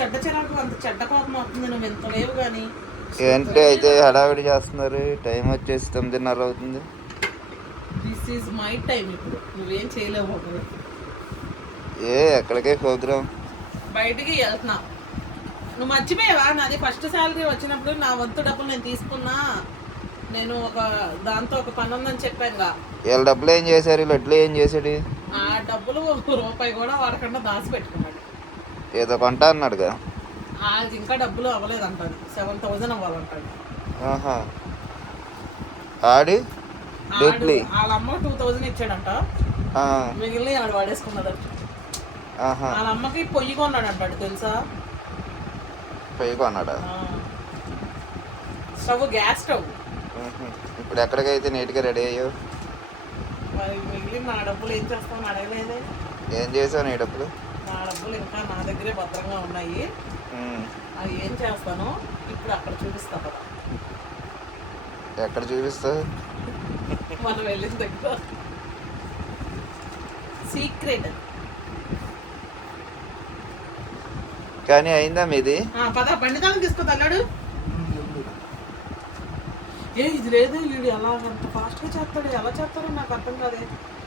చెడ్డ చిరాకు అంత చెడ్డ కోపం అవుతుంది, నువ్వు ఎంత లేవు కానీ. ఏంటి అయితే హడావిడి చేస్తున్నారు? టైం వచ్చేసి 9:30 అవుతుంది. దిస్ ఈజ్ మై టైం, ఇప్పుడు నువ్వేం చేయలేవు. ఎక్కడికే ప్రోగ్రామ్? బయటికి వెళ్తున్నా. నువ్వు మర్చిపోయావా, నాది ఫస్ట్ శాలరీ వచ్చినప్పుడు నా వంతు డబ్బులు నేను తీసుకున్నా. నేను దాంతో ఒక పని ఉందని చెప్పానుగా. వీళ్ళ డబ్బులు ఏం చేశారు? లడ్లు ఏం చేశాడు? ఆ డబ్బులు రూపాయి కూడా వాడకుండా దాచి పెట్టుకున్నాడు. ఏదో కొంటా అన్నాడుగా. అది ఇంకా డబ్బులు అవ్వలేదు అంటాడు, 7,000 అవ్వాలంటాడు. ఆడి వాళ్ళ అమ్మ 2,000 ఇచ్చాడంట, మిగిలిన ఆడు వాడేసుకున్నాడు. వాళ్ళ అమ్మకి పొయ్యి కొన్నాడు అంటాడు, తెలుసా? పొయ్యి కొన్నాడా? Stove, gas stove. ఇప్పుడు ఎక్కడికైతే నీట్గా రెడీ అయ్యావు? మరి మిగిలిన నా డబ్బులు ఏం చేస్తావు అడగలేదే. ఏం చేసావు నీ డబ్బులు? నా డబ్బులు ఇంకా నా దగ్గరే భద్రంగా ఉన్నాయి. అది ఏం చేస్తాను ఇప్పుడు అక్కడ చూపిస్తా కదా. ఎక్కడ చూపిస్తావు? మనం వెళ్ళిన దగ్గర సీక్రెట్. కానీ అయిందా మీది? పద బండిదాన్ని తీసుకొని అన్నాడు. ఇది లేదు, వీడు ఎలా అంత ఫాస్ట్గా చేస్తాడు, ఎలా చేస్తాడో నాకు అర్థం కాదే.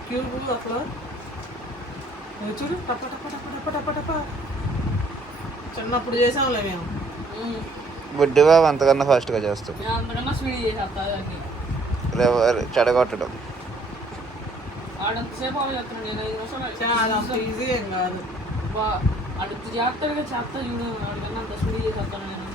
క్యూబ్ అసలు చూడు, టప్ప టప్ప టప్ప టప్ప టప్ప టప్ప. చిన్నప్పుడు చేసాంలే మేము. బుడ్డిబాబు అంతకన్నా ఫాస్ట్గా చేస్తాడు. చెడగొట్టడం చాలా ఈజీ ఏం కాదు. అడుగు చేస్తాడుగా, చేస్తా చూడు, అడిగన్నా అంత స్పీడ్ చేస్తాను నేను.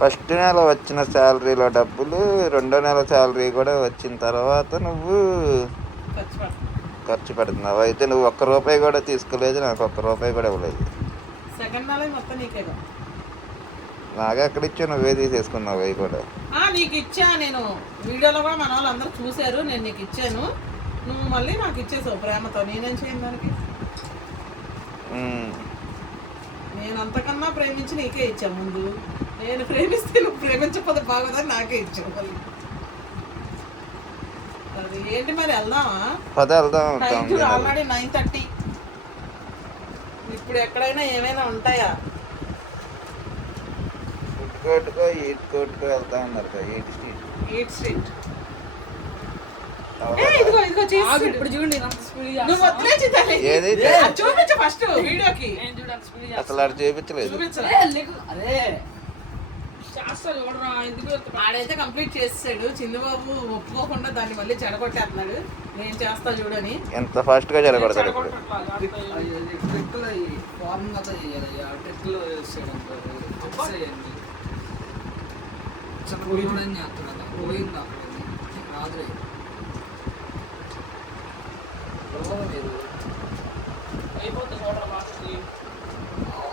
ఫస్ట్ నెల వచ్చిన శాలరీలో డబ్బులు రెండో నెల శాలరీ కూడా వచ్చిన తర్వాత నువ్వు ఖర్చు పెడుతున్నావు. అయితే నువ్వు ₹1 కూడా తీసుకోలేదు, నాకు ₹1 కూడా ఇవ్వలేదు. సెకండ్ నెల మొత్తం నీకేగా. నాగా ఎక్కడ ఇచ్చావు? నువ్వే తీసేసుకున్నావు అవి కూడా. నీకు ఇచ్చా నేను, వీడియోలో కూడా మన వాళ్ళు అందరూ చూశారు. నేను నీకు ఇచ్చాను, నువ్వు మళ్ళీ నాకు ఇచ్చేసావు ప్రేమతో. నేనేం చేయను దానికి. నేను అంతకన్నా ప్రేమించి నీకే ఇచ్చా ముందు. నేను ప్రేమిస్తే నువ్వు ప్రేమించకపోతే బాగోదని నాకే ఇచ్చావు మళ్ళీ. అది ఏంటి మరి, వెళ్దామా? ఆల్రెడీ 9:30. ఇప్పుడు ఎక్కడైనా ఏమైనా ఉంటాయా? ఫుడ్ కోర్టుకో ఈట్ కోర్టుకో వెళ్తా ఉన్నారు కదా. Eat street. ఇప్పుడు చూడండి చూపించు ఫస్ట్ వీడియోకి. అసలు అటు చూపించలేదు. ఆడైతే కంప్లీట్ చేసాడు. చిన్నబాబు ఒప్పుకోకుండా దాన్ని మళ్ళీ చెడగొట్టేస్తున్నాడు. నేను చేస్తా చూడని. ఎంత ఫాస్ట్ గా చెడగొడతాడు ఇప్పుడు.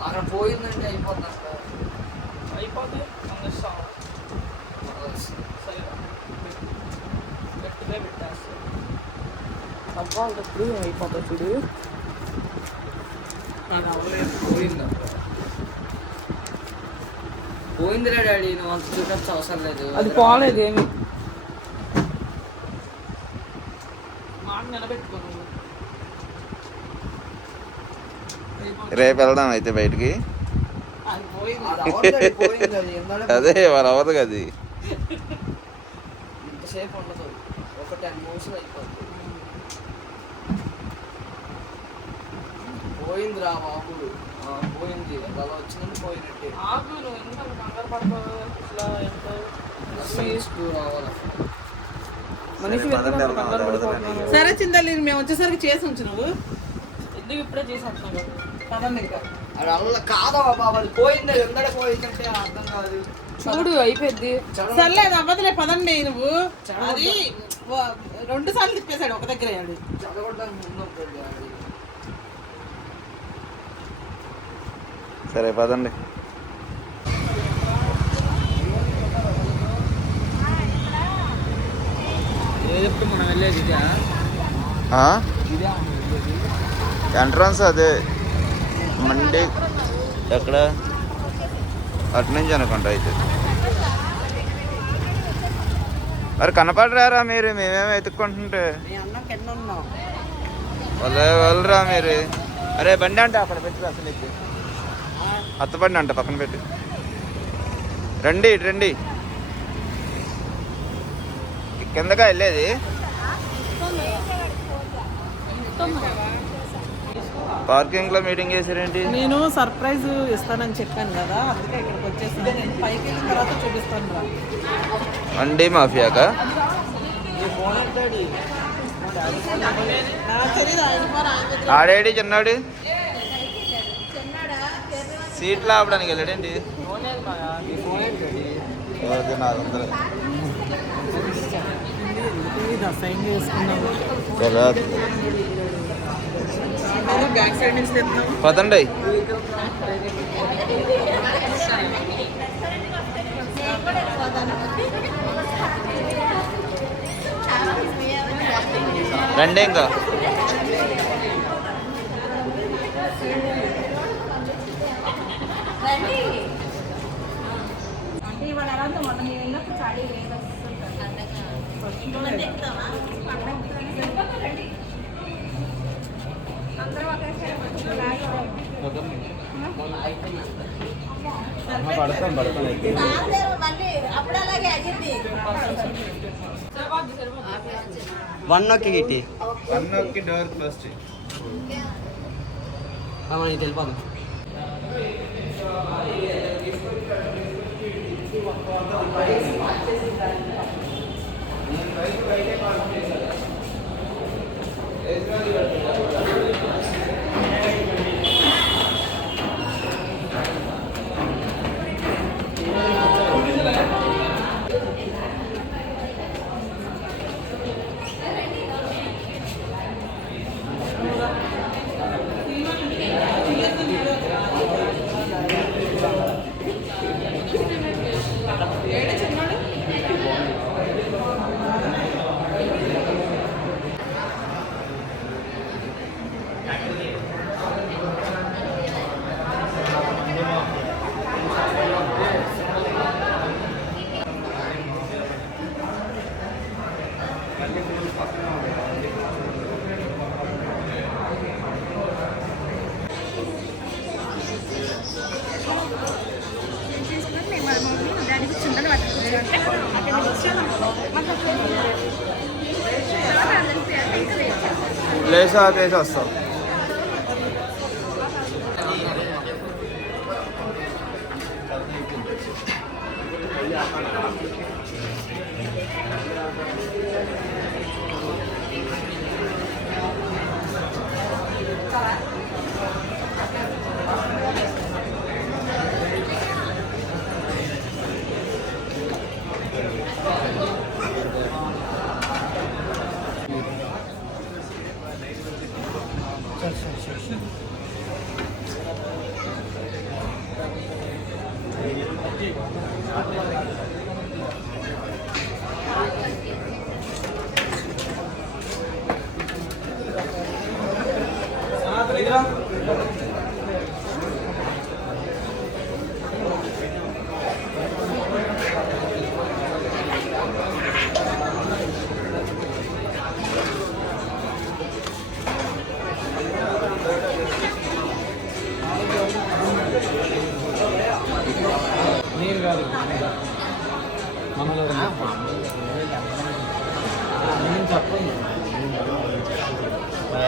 అక్కడ పోయిందంటే అయిపోతుంది. అయిపోతే అవ్వాలప్పుడు అయిపోతా చూడు. పోయిందిరా డాడీ, నువ్వు అంత చూపించ అవసరం లేదు. అది పోలేదు ఏమి. మాట నిలబెట్టుకో. రేపు వెళ్దాం అయితే బయటికి. అదే వాళ్ళు అవ్వదు కదా. ఇంతసేపు ఉండదు, ఒక 10 నిమిషాలు అయిపోతుంది. పోయిందిరా బాబు, పోయింది. అలా వచ్చిందంటే పోయినట్టే. సరే చిందలి, మేము వచ్చేసరికి చేసి ఉంచు. నువ్వు ఎందుకు ఇప్పుడే చేసేస్తున్నావు? పదండి ఇంకా. అది అల్ల కాదా బాబు, అది పోయింది. ఎందడ పోయిందంటే అర్థం కాదు. చూడు అయిపోయింది. సర్లే అది అవ్వదులే, పదండి. నువ్వు అది 2 సార్లు తిప్పేశాడు, ఒక దగ్గర అయ్యాడు. చదవడానికి ముందు. సరే పదండి. చెప్తే మనం వెళ్ళేది ఎంట్రన్స్ అదే మండే. ఎక్కడ? అటు నుంచి అనుకుంటా. అయితే మరి కనపడరారా మీరు? మేమేమో ఎత్తుక్కుంటుంటే వాళ్ళరా మీరు. అరే బండి అంటే అక్కడ పెట్టి అసలు ఎక్కి అత్త బండి అంట పక్కన పెట్టి రండి ఇటు రండి కిందగా వెళ్ళేది పార్కింగ్ లో మీటింగ్ చేసారేంటి? నేను సర్ప్రైజ్ ఇస్తానని చెప్పాను కదా, అందుకే ఇక్కడికి వచ్చేసాను. నేను పైకి వెళ్ళిన తర్వాత చూపిస్తాను రా. అండి మాఫియాగా ఆడేడి చిన్నాడు సీట్లు ఆపడానికి వెళ్ళాడేంటి? బ్యాక్ సైడ్ నుంచి తెస్తున్నాం. పదండి. రండి ఇంకా వన్ నొక్కి గిట్టి డోర్ క్లోజ్ చేయి. వెళ్ళిపోదాం. లేచి ఆపేసి వస్తాం.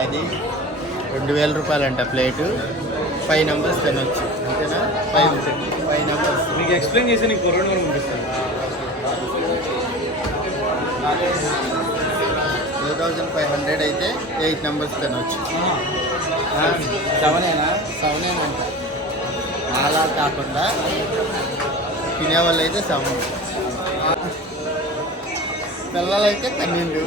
అది 2000 రూపాయలంట ప్లేటు. 5 నెంబర్స్ తినొచ్చు అంతేనా? 5 నెంబర్స్ మీకు ఎక్స్ప్లెయిన్ చేసి నీకు కొరోనా పంపిస్తాను. 2500 అయితే 8 నెంబర్స్ తినొచ్చు. 7ఏనంట. అలా కాకుండా తినేవాళ్ళు అయితే 7, పిల్లలైతే 12.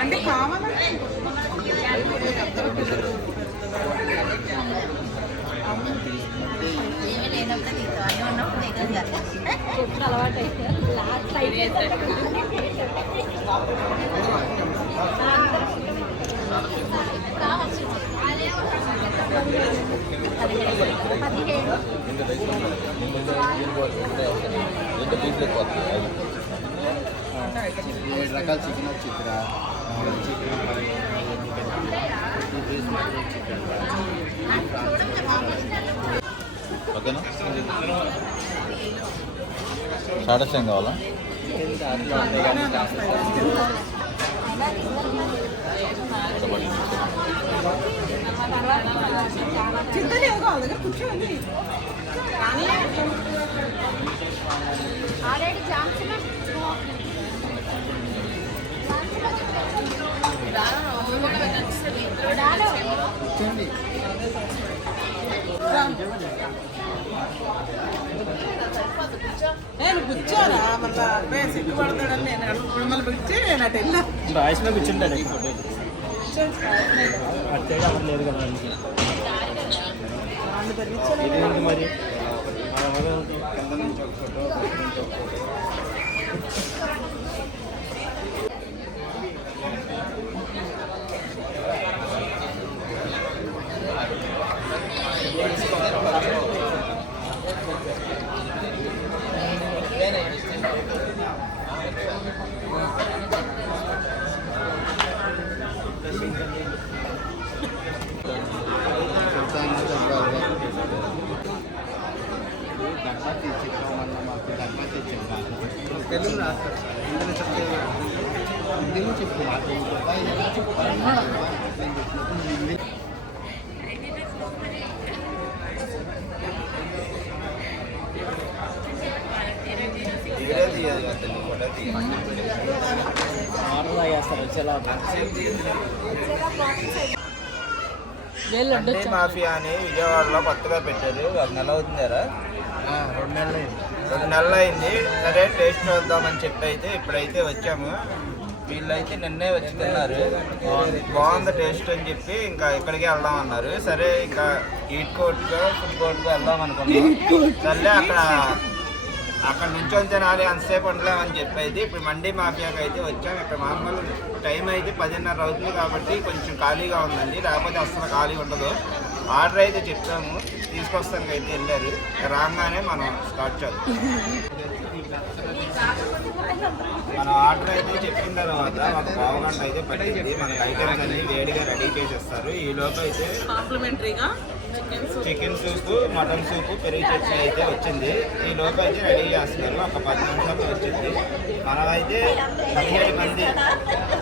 అంటే కావాలా అలవాటు అయితే లాస్ట్ అయితే ఏడు రకాల చికెన్ వచ్చిందిరా చికెన్ ఓకేనా స్టార్టర్స్ ఏం కావాలా చింతలేవు కావాలి దగ్గర కూర్చోండి ఆల్రెడీ నేను కూర్చోరా మళ్ళీ అబ్బాయి సిగ్గు పడతాడని నేను మిమ్మల్ని పిలిచి నేను అటు వెళ్ళా రాయిస్లో కూర్చుంటాడు ఈ ఫోటో అటు సైడ్ అక్కడ లేదు కదా ఇది మరి తెలుగు రాస్తారు హిందీలో చెప్పు మండి మాఫియా అని విజయవాడలో కొత్తగా పెట్టారు. అది నెల అవుతుందారా? 2 నెలలు అయింది. సరే టేస్ట్ చూద్దామని చెప్పి అయితే ఇప్పుడైతే వచ్చాము. వీళ్ళైతే నిన్నే వచ్చి తిన్నారు, బాగుంది టేస్ట్ అని చెప్పి ఇంకా ఇక్కడికి వెళ్దాం అన్నారు. సరే ఇంకా ఈట్ కోర్ట్గా ఫుడ్ కోర్ట్గా వెళ్దాం అనుకున్నాం. సర్లే అక్కడ నుంచొని తినాలి, అంతసేపు ఉండలేమని చెప్పి అయితే ఇప్పుడు మండి మాఫియాకి అయితే వచ్చాము. ఇక్కడ మామూలు టైం అయితే 10:30 అవుతుంది కాబట్టి కొంచెం ఖాళీగా ఉందండి, లేకపోతే అసలు ఖాళీ ఉండదు. ఆర్డర్ అయితే చెప్పాము, తీసుకొస్తానికి అయితే వెళ్ళారు. రాగానే మనం స్టార్ట్ చేద్దాం. మన ఆర్డర్ అయితే చెప్పిన తర్వాత ఒక పావుగంట అయితే పట్టింది. మనకి ఐటమ్స్ అన్ని వేడిగా రెడీ చేసేస్తారు. ఈ లోపు అయితే కాంప్లిమెంటరీగా చికెన్ సూపు, మటన్ సూపు, పెరుగు చట్నీ అయితే వచ్చింది. ఈ లోపు అయితే రెడీ చేస్తున్నారు. ఒక 10 నిమిషాలు వచ్చింది. మనమైతే 17 మంది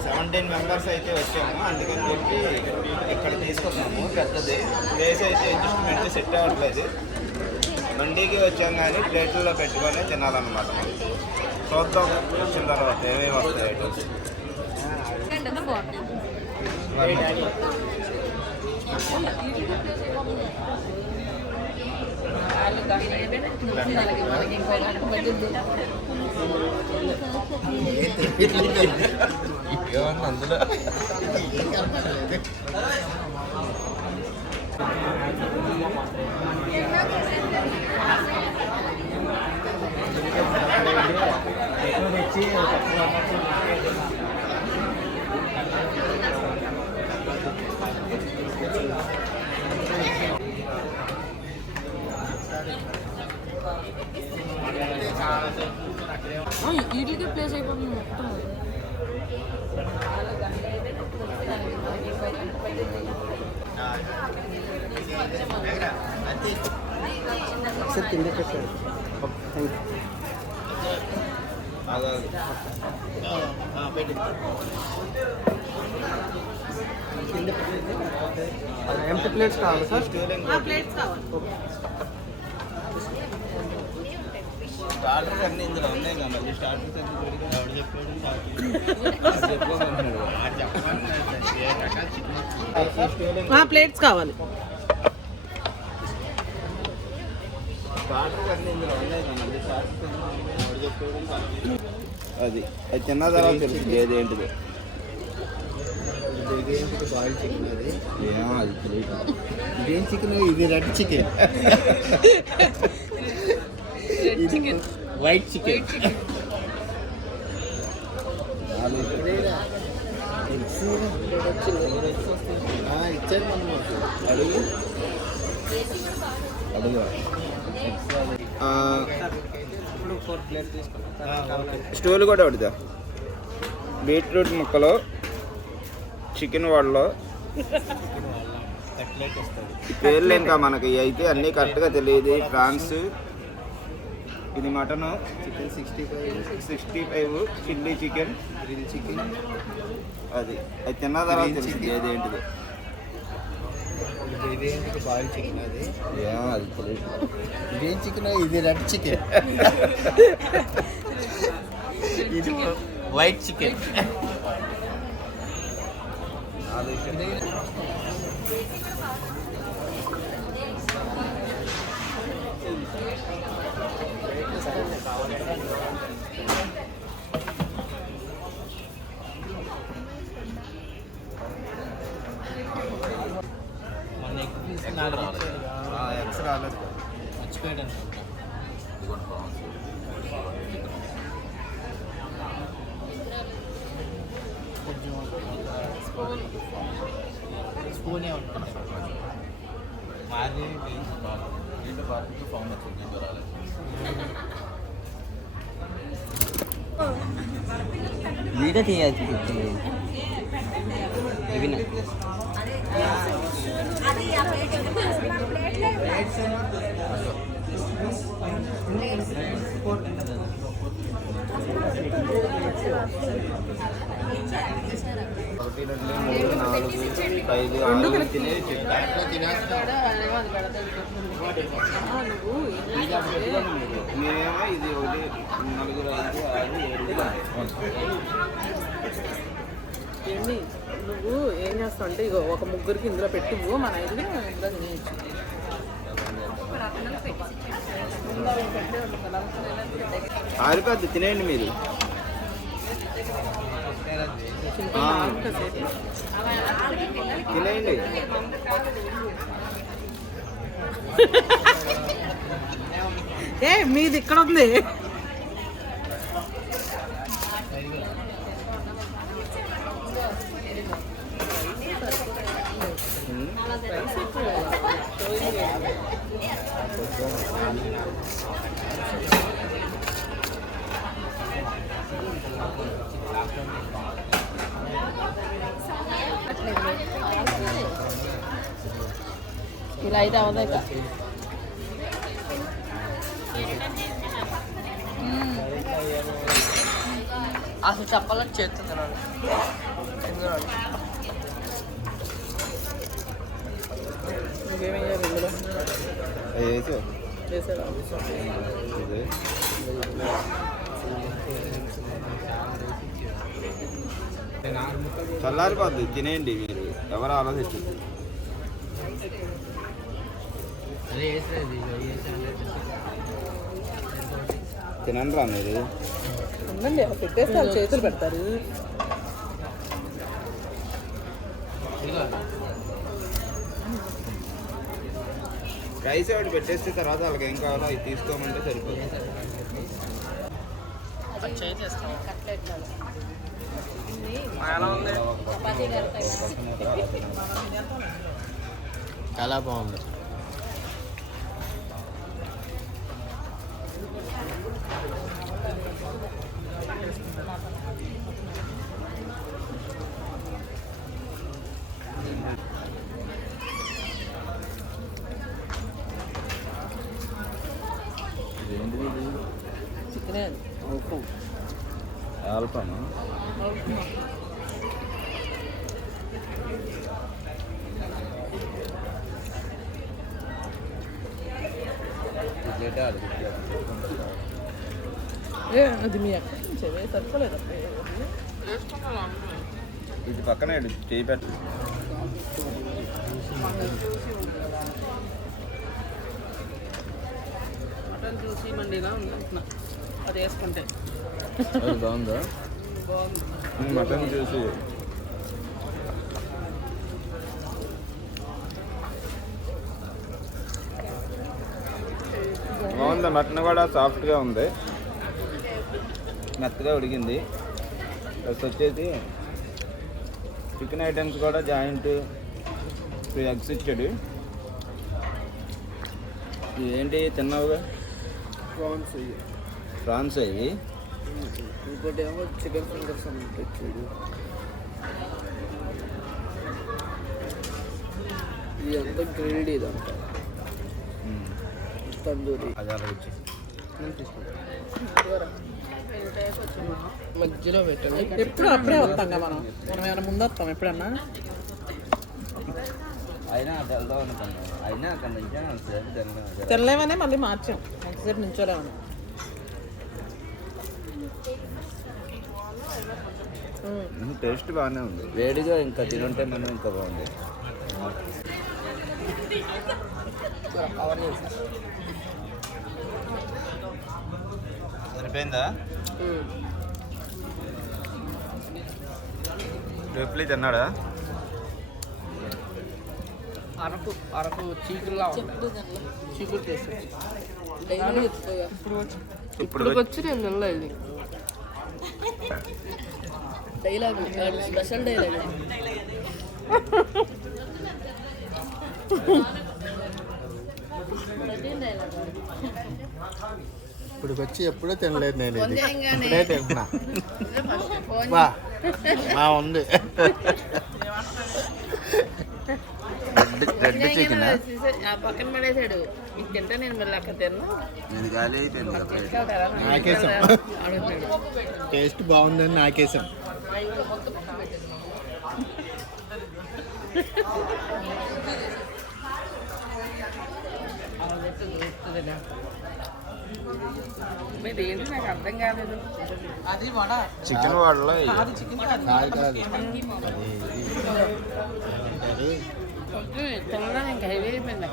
17 మెంబర్స్ అయితే వచ్చాము. అందుకని చెప్పి ఇక్కడ తీసుకున్నాము. పెద్దది ప్లేస్ అయితే అడ్జస్ట్మెంట్ సెట్ అవ్వట్లేదు. మండీకి వచ్చాం కానీ ప్లేట్లలో పెట్టుకొని తినాలన్నమాట. చూద్దాం వచ్చిన తర్వాత ఏమేమి వస్తాయి ఐటమ్స్. అందులో వీటికి ప్లేస్ అయిపోతుంది మొత్తం. ఎంటీ ప్లేట్స్ కావాలి సార్. ప్లేట్స్ కావాలి. స్టార్టర్స్ అన్నీ ఇందులో ఉన్నాయి కదా, మళ్ళీ స్టార్టర్స్ అన్ని విడిగా ఎవడు చెప్పాడు? చెప్పుకోమంటున్నాడు. ప్లేట్స్ కావాలి. స్టార్టర్స్ అన్నీ ఇందులో ఉన్నాయి కదా, మళ్ళీ స్టార్టర్స్ అన్ని ఎవడు చెప్పాడు? అది అది తిన్న తర్వాత తెలుస్తుంది ఏదేంటిది. ఇదేంటి బాయిల్ చికెన్ అది? ఏమో అది తెలియదు. ఇదేం చికెన్? ఇది రెడ్ చికెన్. ఇది వైట్ చికెన్. ఇచ్చారు మనం అడుగు అడుగు. స్టూల్ కూడా పడుతా. బీట్రూట్ ముక్కలు, చికెన్ వాళ్ళు కట్లెట్ వస్తుంది. పేర్లు ఇంకా మనకి అయితే అన్నీ కరెక్ట్గా తెలియదు. ప్రాన్స్, ఇది mutton, chicken 65, chilli chicken, grill chicken. అది అది తిన్న తర్వాత తెలిసింది ఏదేంటిది. ఇదేంటి బాయిల్ చికెన్ అది? ఏమో అది తెలియదు. ఇదేం చికెన్? ఇది రెడ్ చికెన్. ఇది వైట్ చికెన్. ఎక్స్ రాలేదు. మర్చిపోయాడు అనుకుంటా. స్పూనే ఉంటుంది. వీడియో తీయాల్సి ఒకటి, 2, 3, 4, 5, 6 తినేది మేమేమో ఇది 1, 4, 5, 6, 7. ఏంటి నువ్వు ఏం చేస్తావు అంటే ఇగో ఒక ముగ్గురికి ఇందులో పెట్టివు, మన ఐదుగురు ఇందులో తినేయచ్చు. ఆరిపోద్ది, తినేయండి మీరు. తినేయండి. మీది ఇక్కడ ఉంది. ఇలా అయితే అవదాక అసలు చెప్పాలని చేస్తున్నాను. ఇంకేమయ్యారు ఇందులో వేసారా? చల్లారిపోద్ది, తినేయండి మీరు. ఎవరు ఆలోచించండి. తినండి రా మీరు. ఉందండి పెట్టేస్తే వాళ్ళు చేతులు పెడతారు. రైస్ ఒకటి పెట్టేస్తే తర్వాత వాళ్ళకి ఏం కావాలో అవి తీసుకోమంటే సరిపోతుంది. చాలా బాగుంది. చికెనే ఆల్పానా? అది మీ అక్క నుంచేవే తప్పలేదు ఇది పక్కన చేయి పెట్టు. మటన్ చూసి మండిలా ఉందంటున్నా అది వేసుకుంటే అది బాగుందా? బాగుంది. మటన్ చూసి బాగుంది. మటన్ కూడా సాఫ్ట్గా ఉంది, మెత్తగా ఉడికింది. ప్లస్ వచ్చేసి చికెన్ ఐటమ్స్ కూడా జాయింట్ 3 ఎగ్స్ ఇచ్చాడు. ఏంటి తిన్నావుగా? ప్రాన్స్ అయ్యి. ఇంకోటి ఏమో చికెన్ ఫింగర్స్ అని తెచ్చాడు. ఇది అంతా గ్రిల్డ్ ఇదంతా తందూరి. అది అలా వచ్చి మధ్యలో పెట్టండి. ఎప్పుడు అప్పుడే వస్తాం కదా మనం ఏమైనా ముందు వస్తాం ఎప్పుడన్నా. అయినా అటు వెళ్దాం అనుకున్నాను. అయినా అక్కడ నుంచి తెల్లలేమనే మళ్ళీ మార్చాం ఎంతసేపు నుంచోలేమని. టేస్ట్ బాగానే ఉంది. వేడిగా ఇంకా తినుంటే మనం ఇంకా బాగుంది. సరిపోయిందా? రేపులీ తిన్నాడా? అరకు చీకుల్లా చీకులు టేస్ట్. ఇప్పుడు వచ్చి నేను తినలేదు. Dialogue special dialogue. ఇప్పుడు వచ్చి ఎప్పుడూ తినలేదు నేను, ఇది ఇప్పుడే తింటున్నా. ఉంది రెడ్ చికెన్ పక్కన పడేసాడు. ఇది తింటే నేను మళ్ళీ అక్కడ తిన్నా. ఇది గాలి అయిపోయింది. నాకేసాం, టేస్ట్ బాగుందని నాకేసాం. మీరు ఏంటి నాకు అర్థం కాలేదు. అది వడ చికెన్ వాడలో అది చికెన్ కాదు. తినడం ఇంకా హెవీ అయిపోయింది.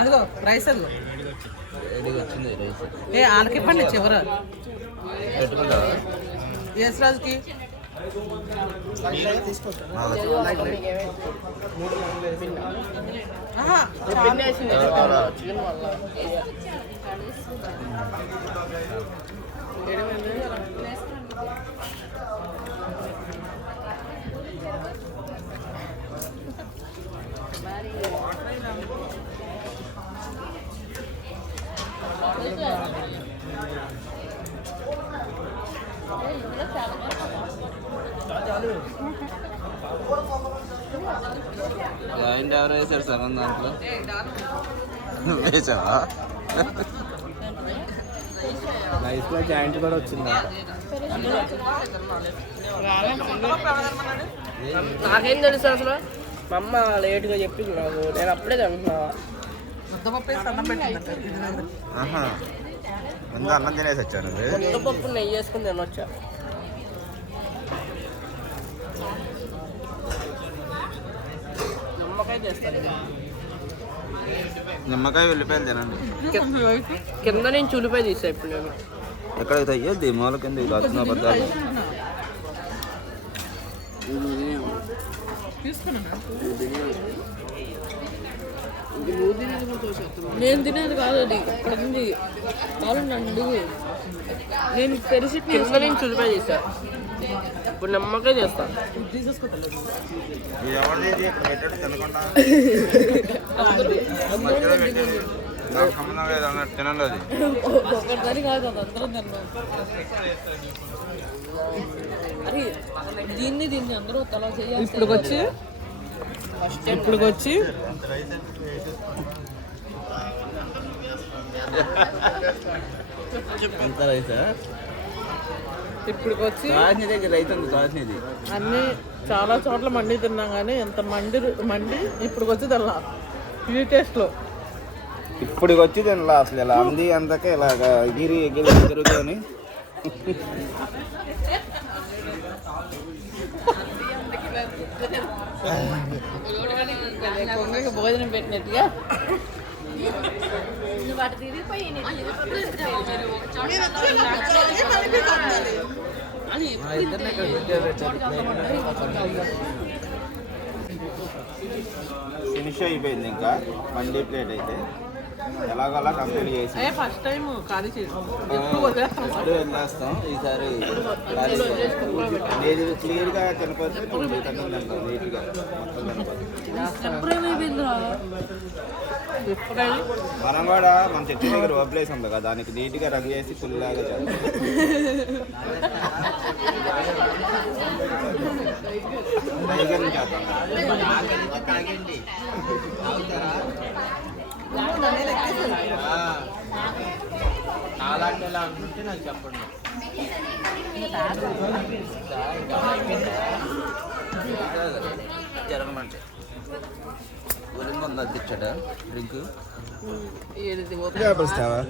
అదిగో రైస్ అదిగో వచ్చింది రైస్. ఏ వాళ్ళకి ఇవ్వండి చివర పెట్టుకుంటా యేసరాజుకి. జాయింట్ ఎవరు వేసారు సగం దాంట్లో? నువ్వు వేసావా? రైస్లో జాయింట్ కూడా వచ్చింది. నాకేం తెలుసు అసలు. మా అమ్మ లేట్గా చెప్పింది నాకు, నేను అప్పుడే తింటున్నా. ముద్దపప్పు వేసి అన్నం పెట్టిందంట. ముందు అన్నం తినేసి వచ్చాను. ముద్దపప్పు నెయ్యి వేసుకుని తినొచ్చా? నిమ్మకాయ చేస్తాను. నిమ్మకాయ ఉల్లిపాయలు తినండి. కింద నుంచి ఉల్లిపాయ తీసా ఇప్పుడు నేను. ఎక్కడికి తయ్యద్ది మూల కింద కాస్తున్న పదాలు. నేను తినేది కాదు, అది ఇక్కడ ఉంది. కావాలండి నేను తెలిసి కింద నుంచి ఉల్లిపాయ తీసా. ఇప్పుడు నిమ్మకాయ చేస్తాను. ఎవరిది పెట్టాడు తినకుండా మధ్యలో పెట్టేది నాకు సంబంధం లేదు అన్నట్టు తినండి. అది ఒకటిసారి కాదు, అది అందరం తిన్నాం. అరే దీన్ని అందరూ తలా చేయాలి. ఇప్పుడు వచ్చి ఎంత రైసా? ఇప్పుడు వచ్చి కాశ్నీ దగ్గర రైతు ఉంది. కాశ్నీది అన్నీ చాలా చోట్ల మండి తిన్నాం కానీ ఎంత మండి ఇప్పుడు వచ్చి తిన్నా ఈ టేస్ట్లో. ఇప్పుడు వచ్చి తినలా అసలు ఇలా అంది అంతకే ఇలాగ ఎగిరి ఎగిరి ఎగురుకొని కొంగకి భోజనం పెట్టినట్టుగా నువ్వు అటు తిరిగిపోయి ఫినిష్ అయిపోయింది ఇంకా మండీ ప్లేట్ అయితే ఎలాగోలా కంప్లీట్ చేసి ఫస్ట్ టైం ఖాళీ చేసి ఇప్పుడు వెళ్ళేస్తాం ఈసారి లేదు క్లియర్గా తినకపోతే నీట్గా మనం కూడా మన చెట్టు దగ్గర వదిలేసి ఉంది కదా దానికి నీట్గా రంగు చేసి ఫుల్లాగా చేస్తాం టైగర్ని చేద్దాం నాలాంటి ఎలా అనుకుంటే నాకు చెప్పండి. జరగమంటే ఒలింగొంద తెచ్చాడా డ్రింక్ వస్తావా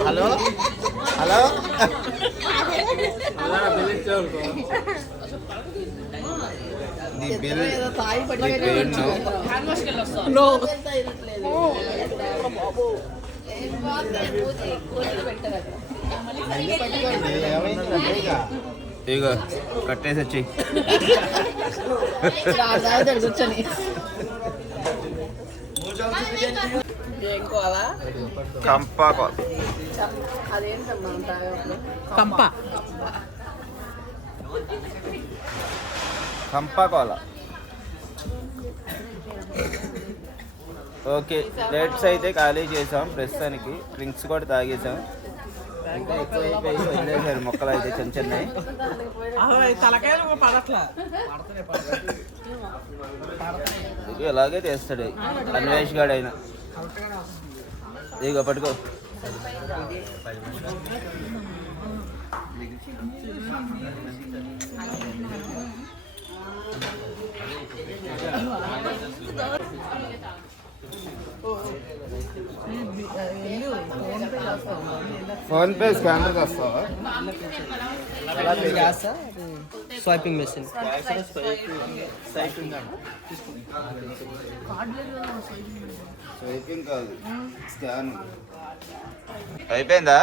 హలో హలో ది బిల్ ది పేడ్ నో ఇగో కట్టేసి వచ్చి కూర్చొని ఏం కోలా కంపా కాల్ అదేంటమ్మా కంప కంపా కోల ఓకే రేట్స్ అయితే ఖాళీ చేసాం ప్రస్తుతానికి డ్రింక్స్ కూడా తాగేసాం ఇంకా ఎక్కువ అయిపోయి వదిలేసారు మొక్కలు అయితే చిన్న చిన్నవి తలకాయలు పడట్లా ఇక ఇలాగే చేస్తాడు అన్వేష్ గాడు అయినా ఇక పట్టుకో ఫోన్ పే స్కానర్ వస్తావా స్వైపింగ్ మెషిన్ స్వైపింగ్ కాదు స్కాన్ అయిపోయిందా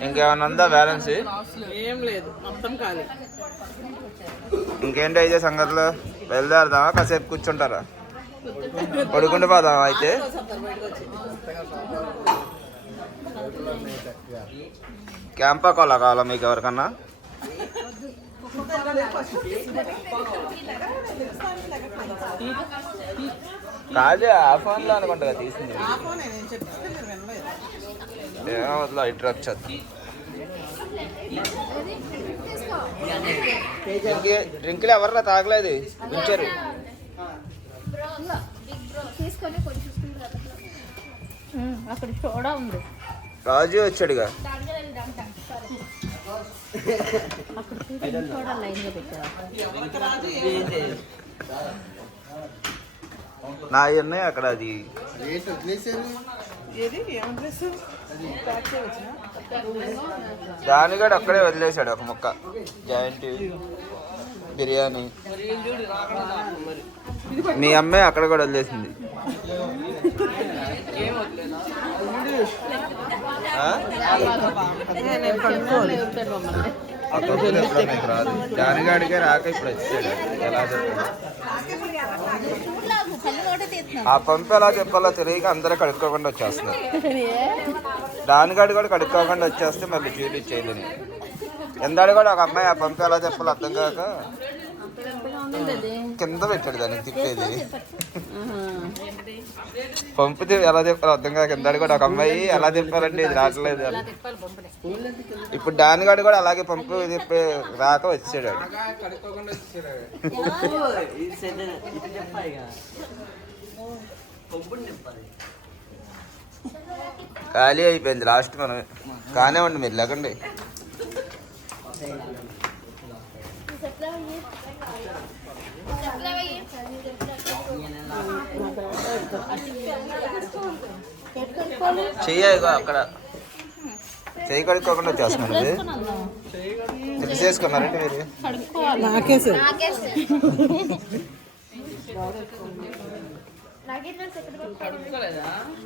ఇంకేమైనా ఉందా బ్యాలెన్స్ ఏం లేదు మొత్తం ఖాళీ ఇంకేంటి అయితే సంగతులు బయలుదేరదామా కాసేపు కూర్చుంటారా పడుకుంటూ పోదామా అయితే క్యాంపా కోలా కావాలా మీకు ఎవరికన్నా కాదు ఆ ఫోన్లో అనుకుంటా తీసింది ఏమవుతుందో ఇటు వచ్చేది డ్రింకులు ఎవర్రా తాగలేదు ఉంచారు అక్కడ సోడా ఉంది రాజు వచ్చాడుగా అక్కడ సోడా లైన్ గా పెట్టారు నా ఉన్నాయి అక్కడ అది రేట్ వదిలేసారు. దాని కూడా అక్కడే వదిలేశాడు ఒక ముక్క జాయింట్ బిర్యానీ మీ అమ్మాయి అక్కడ కూడా వదిలేసింది మీకు రాదు దానిగాడిగా రాక ఇప్పుడు వచ్చాడు ఎలా చెప్పాడు ఆ పంపు ఎలా చెప్పాలో తెలియక అందరూ కడుక్కోకుండా వచ్చేస్తున్నారు దానిగాడు కూడా కడుక్కోకుండా వచ్చేస్తే మళ్ళీ చూడు చేయలేను ఎందాడు కూడా ఒక అమ్మాయి ఆ పంపు ఎలా చెప్పాలో అర్థం కాక కింద పెట్టాడు దానికి తిప్పేది పంపు ఎలా చెప్పాలో అర్థం కాక ఎందాడు కూడా ఒక అమ్మాయి ఎలా చెప్పాలంటే ఇది రావట్లేదు ఇప్పుడు దానిగాడు కూడా అలాగే పంపు తిప్పి రాక వచ్చాడు ఖాళీ అయిపోయింది లాస్ట్ మనం కానివ్వండి మీరు లేకండి చెయ్యగా అక్కడ చెయ్యి కడుక్కోకుండా వచ్చేస్తున్నారు చేసుకున్నారంటే మీరు నాకేసి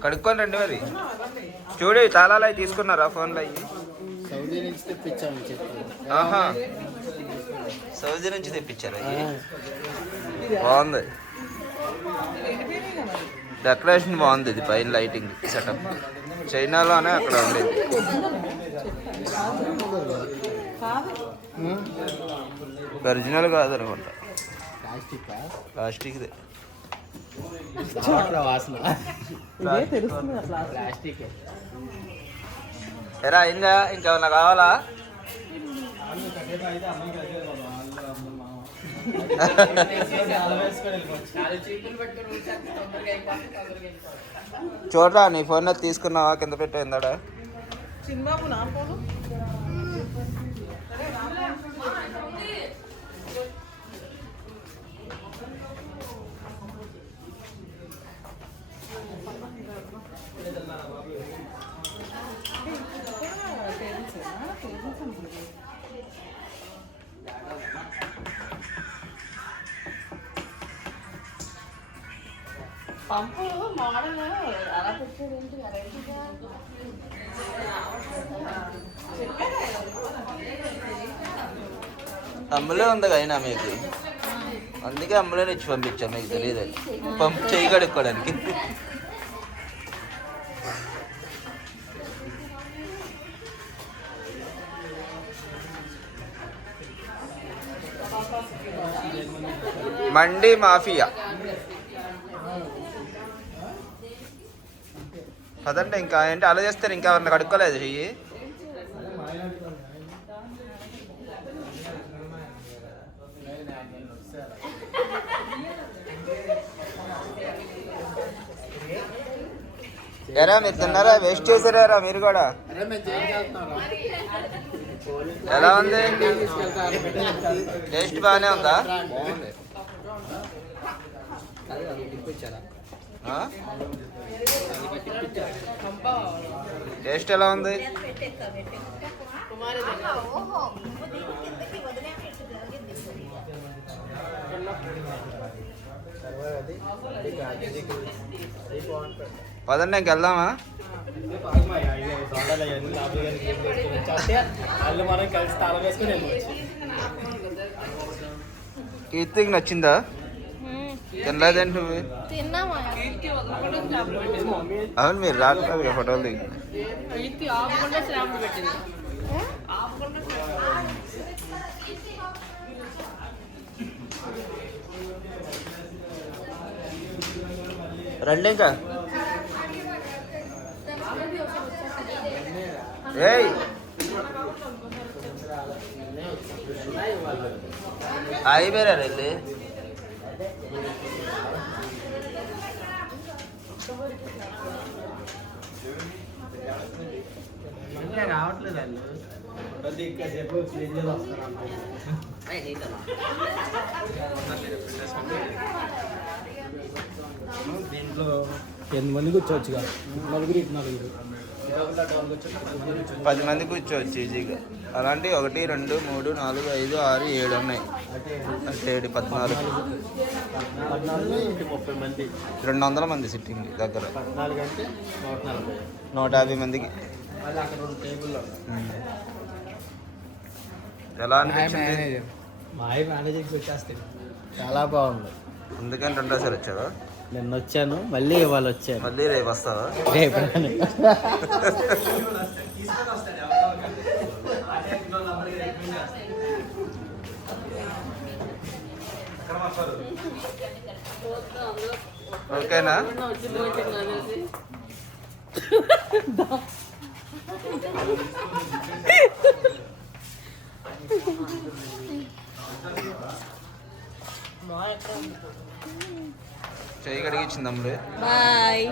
కడుక్కొని రండి మరి. చూడు తాళాలు అవి తీసుకున్నారా ఫోన్లో అవి? సౌదీ నుంచి తెప్పించాము చెప్పు. ఆహా, సౌదీ నుంచి తెప్పించారు అవి. బాగుంది, డెకరేషన్ బాగుంది. ఇది పైన లైటింగ్ సెటప్ చైనాలోనే అక్కడ ఉండేది. ఒరిజినల్ కాదు అనుకుంటా, ప్లాస్టిక్ది. వాసన ప్లాస్టిక్. ఎరా అయిందా? ఇంకేమన్నా కావాలా? చూడరా నీ ఫోన్ తీసుకున్నావా? కింద పెట్టేందాడా? చిన్నబాబు నా ఫోను పంపు మోడల్ అలా పెట్టారు ఏంటి వెరైటీగా అమ్ములే ఉంది అయినా మీకు, అందుకే అమ్ములే ఇచ్చి పంపించాం. మీకు తెలియదు పంపు చేయి కడుక్కోవడానికి. మండి మాఫియా పదండి. ఇంకా ఏంటి అలా చేస్తారు? ఇంకా ఎవరిని కడుక్కోలేదు చెయ్యి? ఎరా మీరు తిన్నారా? వేస్ట్ చేసారా మీరు కూడా? ఎలా ఉంది? టేస్ట్ బాగానే ఉందా? టేస్ట్ ఎలా ఉంది? పదండి ఇంకెళ్దామా? కీర్తికి నచ్చిందా? తినలేదండి నువ్వు? అవును మీరు రాలేదు ఫోటోలు దిగి. రండి ఇంకా. ఏయ్ అయిపోయారా వెళ్ళి? రావట్లేదు దీంట్లో 8 మంది కూర్చోవచ్చుగా, నలుగురు 10 మంది కూర్చోవచ్చు ఈజీగా. అలాంటి 1 2 3 4 5 6 7 ఉన్నాయి. అంటే 7 14 30 మంది 200 మంది సిట్టింగ్ దగ్గర. 14 అంటే 140. 150 మందికి. అక్కడ 2 టేబుల్లో ఎలా అనిపించింది? మేనేజర్కి వచ్చేస్తాయి. చాలా బాగుంది. అందుకని రెండోసారి వచ్చావా? నిన్న వచ్చాను, మళ్ళీ ఇవాళ వచ్చాను. మళ్ళీ రేపు వస్తావా? రేపు ఓకేనా? చెయ్యి కడిగించింది అమ్ముడు. బాయ్.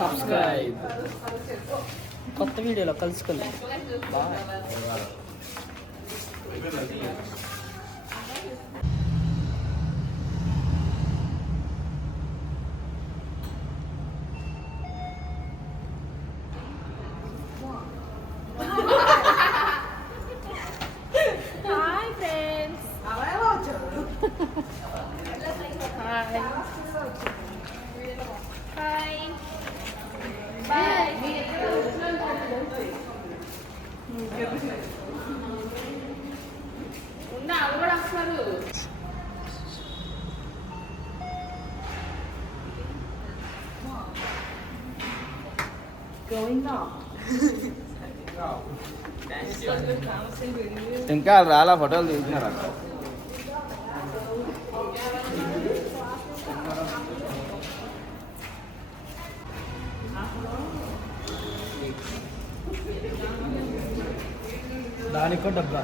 సబ్స్క్రైబ్. కొత్త వీడియోలో కలుసుకుందాం. బాయ్. ఇంకా రాలా ఫోటోలు తీస్తున్నారు అక్కడ. దానికో డబ్బు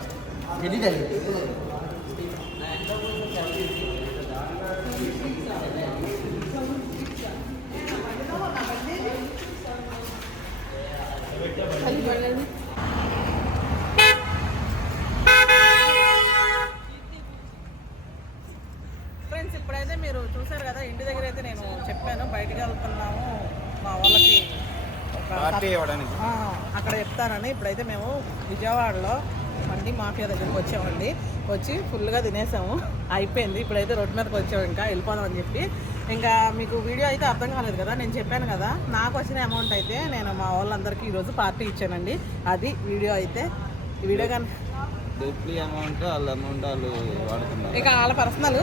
ఫ్రెండ్స్ ఇప్పుడైతే మీరు చూసారు కదా, ఇంటి దగ్గర అయితే నేను చెప్పాను బయటికి వెళ్తున్నాము మా వాళ్ళకి ఒక పార్టీ ఇవ్వడానికి. అక్కడ చెప్తానని. ఇప్పుడైతే మేము విజయవాడలో మండి మాఫియా దగ్గరికి వచ్చామండి. వచ్చి ఫుల్గా తినేసాము, అయిపోయింది. ఇప్పుడైతే రోడ్డు మీదకి వచ్చాము, ఇంకా వెళ్ళిపోదాం అని చెప్పి. ఇంకా మీకు వీడియో అయితే అర్థం కాలేదు కదా, నేను చెప్పాను కదా నాకు వచ్చిన అమౌంట్ అయితే నేను మా వాళ్ళందరికీ ఈరోజు పార్టీ ఇచ్చానండి. అది వీడియో అయితే. ఈ వీడియో కానీ డూప్లీ అమౌంట్ వాళ్ళ అమౌంట్ వాళ్ళు వాడుతున్నారు, ఇక వాళ్ళ పర్సనల్.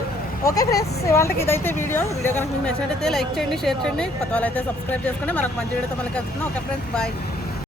ఓకే ఫ్రెండ్స్, వాళ్ళకి ఇదైతే వీడియో కనుక మీకు నచ్చినట్టయితే లైక్ చేయండి, షేర్ చేయండి. కొత్త వాళ్ళైతే సబ్స్క్రైబ్ చేసుకుని మరొక మంచి వీడియోతో మళ్ళీ కలుస్తున్నాం. Okay friends, bye.